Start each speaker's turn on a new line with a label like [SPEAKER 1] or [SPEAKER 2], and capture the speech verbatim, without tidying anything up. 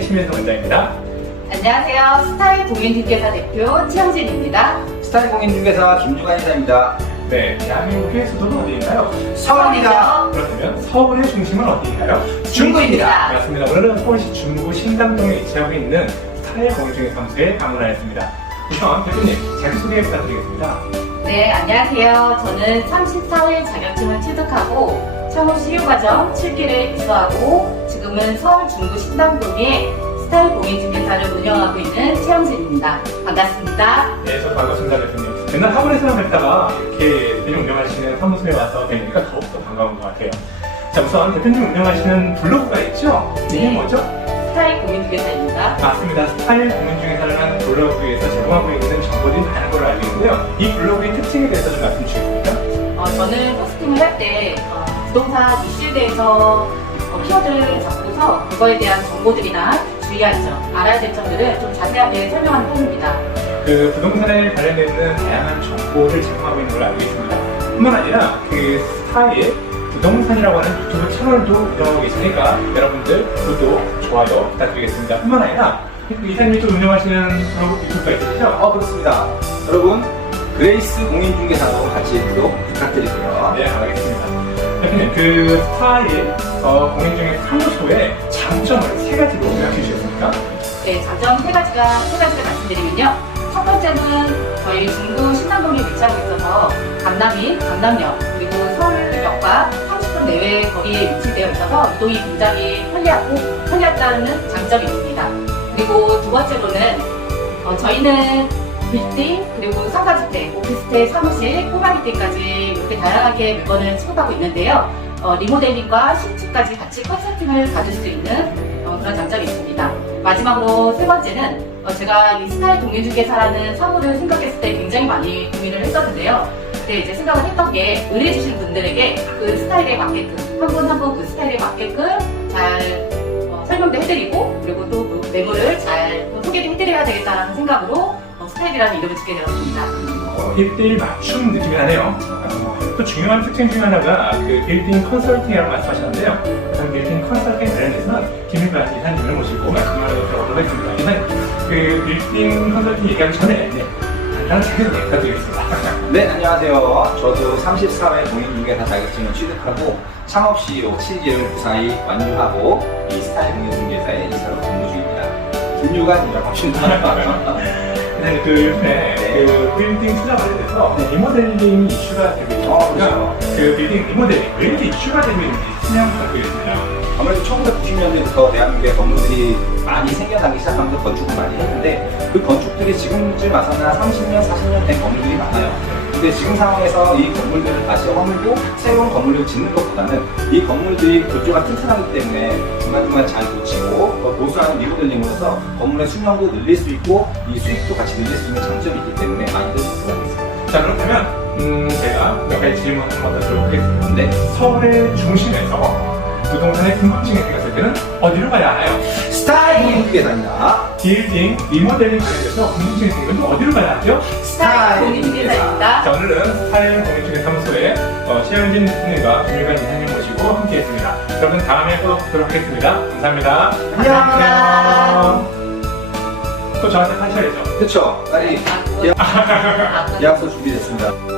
[SPEAKER 1] 심현성 원장입니다.
[SPEAKER 2] 안녕하세요. 스타일 공인중개사 대표 최영진입니다.
[SPEAKER 3] 스타일 공인중개사 김주관 이사입니다.
[SPEAKER 1] 네, 대한민국의 수도는 어디인가요?
[SPEAKER 3] 서울입니다.
[SPEAKER 1] 그렇다면 서울의 중심은 어디인가요?
[SPEAKER 3] 중구입니다.
[SPEAKER 1] 맞습니다. 오늘은 서울시 중구 신당동에 위치하고 있는 스타일 공인중개사무소에 방문하였습니다. 우선 대표님 자기소개 부탁드리겠습니다.
[SPEAKER 2] 네, 안녕하세요. 저는 삼십사 회 자격증을 취득하고 창업시 휴과정 칠 기를 입수하고 지금은 서울 중구 신당동에 스타일 공인중개사를 운영하고 있는 최영진입니다. 반갑습니다.
[SPEAKER 1] 네, 저도 반갑습니다, 대표님. 맨날 학원에서만 뵙다가 이렇게 대표님 운영하시는 사무소에 와서 뵈니까 더욱더 반가운 것 같아요. 자, 우선 대표님 운영하시는 블로그가 있죠? 이게
[SPEAKER 2] 네.
[SPEAKER 1] 뭐죠?
[SPEAKER 2] 스타일 공인중개사입니다.
[SPEAKER 1] 맞습니다. 스타일 공인중개사라는 블로그에서 제공하고 있는 정보들이 많은 걸로 알고 있는데요. 이 블로그의 특징에 대해서 좀 말씀 주시겠습니까?
[SPEAKER 2] 어, 저는 포스팅을 할 때 어, 부동산 이슈에 대해서 어, 키워드를 잡고서 그거에 대한 정보들이나 주의할 점, 알아야 될 점들을 좀 자세하게 설명하는 편입니다.
[SPEAKER 1] 그 부동산에 관련된 다양한 정보를 제공하고 있는 걸로 알고 있습니다. 뿐만 아니라 그 스타일 부동산이라고 하는 유튜브 채널도 운영하고 계시니까 여러분들 구독, 좋아요 부탁드리겠습니다. 뿐만 아니라 그 이사님이 또 운영하시는 블로그 유튜브가 있으시죠?
[SPEAKER 3] 어, 그렇습니다. 여러분, 그레이스 공인중개사도 같이 구독 부탁드릴게요.
[SPEAKER 1] 네, 알겠습니다. 대표님, 그 스타일 어, 공인중개사 사무소의 장점을 세 가지로 요약해 주시겠습니까?
[SPEAKER 2] 네, 장점 세 가지가, 세 가지를 말씀드리면요. 첫 번째는 저희 중구 신당동에 위치하고 있어서 강남인 강남역 그리고 서울역과 삼십 분 내외 거리에 위치되어 있어서 이동이 굉장히 편리하고 편리하다는 장점이 있습니다. 그리고 두 번째로는 어, 저희는 빌딩 그리고 상가주택, 오피스텔, 사무실, 꼬마빌딩까지 이렇게 다양하게 물건을 취급하고 있는데요. 어, 리모델링과 신축까지 같이 컨설팅을 받을 수 있는 어, 그런 장점이 있습니다. 마지막으로 세 번째는 어, 제가 이 스타일 공인중개사라는 사무를 생각했을 때 굉장히 많이 고민을 했었는데요. 그때 이제 생각을 했던 게 의뢰해주신 분들에게 그 스타일에 맞게끔 한 분 한 분 그 스타일에 맞게끔 잘 어, 설명도 해드리고 그리고 또그 매물을 잘 소개도 해드려야 되겠다는 생각으로 어, 스타일이라는 이름을 짓게 되었습니다.
[SPEAKER 1] 어, 일 대일 맞춤 느낌이 나네요. 어, 또 중요한 특징 중에 하나가 그 빌딩 컨설팅이라고 말씀하셨는데요. 그 빌딩 컨설팅 관련해서는 김일관 이사님을 모시고 말씀을 드려보도록 하겠습니다. 이사님, 그 빌딩 컨설팅 얘기하기 전에 네, 간단한 소개 부탁드리겠습니다.
[SPEAKER 3] 네, 안녕하세요. 저도 삼십사 회 공인중개사 자격증을 취득하고 창업 씨이오 칠 기를 무사히 완료하고 이 스타일 공인중개사의 이사로 근무 중입니다. 김주관입니다. 반갑습니다.
[SPEAKER 1] 네, 그 요즘에 그 빌딩 투자 관련해서 리모델링 이슈가 되고 있습니다.
[SPEAKER 3] 어, 그렇죠.
[SPEAKER 1] 그 빌딩 리모델링 왜 이렇게 이슈가 되고 있는지 설명 부탁드리겠습니다.
[SPEAKER 3] 아무래도 천구백구십 년대부터 대한민국에 건물들이 많이 생겨나기 시작하면서 건축을 많이 했는데 그 건축들이 지금쯤 와서는 삼십 년, 사십 년 된 건물들이 많아요. 근데 지금 상황에서 이 건물들을 다시 허물고 새로운 건물을 짓는 것보다는 이 건물들이 구조가 튼튼하기 때문에 중간중간 잘 고치고 더 보수하는 리모델링으로서 건물의 수명도 늘릴 수 있고 이 수익도 같이 늘릴 수 있는 장점이 있기 때문에 많이들 접근하고 있습니다.
[SPEAKER 1] 자, 그렇다면 음, 제가 몇 가지 질문 한번 더 드려보겠습니다.
[SPEAKER 3] 네.
[SPEAKER 1] 서울의 중심에서 부동산의 궁금증이 생겼을 때는 어디로 가야 하나요?
[SPEAKER 3] 스타일 공인중개사입니다.
[SPEAKER 1] 빌딩 리모델링 관련해서 궁금증이 생기면 또 어디로 가야 하죠?
[SPEAKER 2] 스타일 공인중개사입니다.
[SPEAKER 1] 자, 오늘은 스타일 공인중개 사무소의 어, 최영진 대표님과 김일관 이사님 모시고 함께했습니다. 여러분 다음에 또 뵙도록 하겠습니다. 감사합니다.
[SPEAKER 2] 감사합니다.
[SPEAKER 1] 또 저한테 하셔야죠.
[SPEAKER 3] 그렇죠. 빨리
[SPEAKER 2] 아, 그거- 아, 그거-
[SPEAKER 3] 계약서 준비됐습니다.